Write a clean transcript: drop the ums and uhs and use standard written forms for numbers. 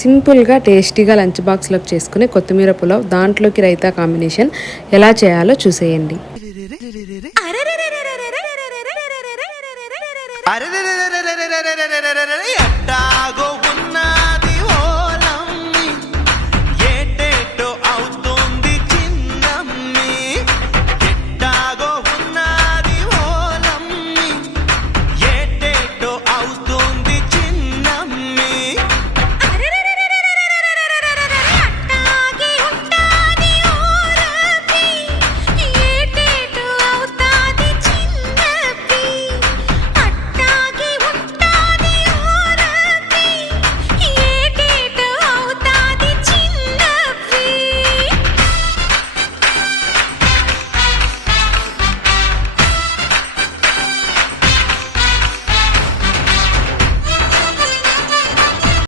సింపుల్గా టేస్టీగా లంచ్ బాక్స్లోకి చేసుకుని కొత్తిమీర పులావ్, దాంట్లోకి రైతా కాంబినేషన్ ఎలా చేయాలో చూసేయండి.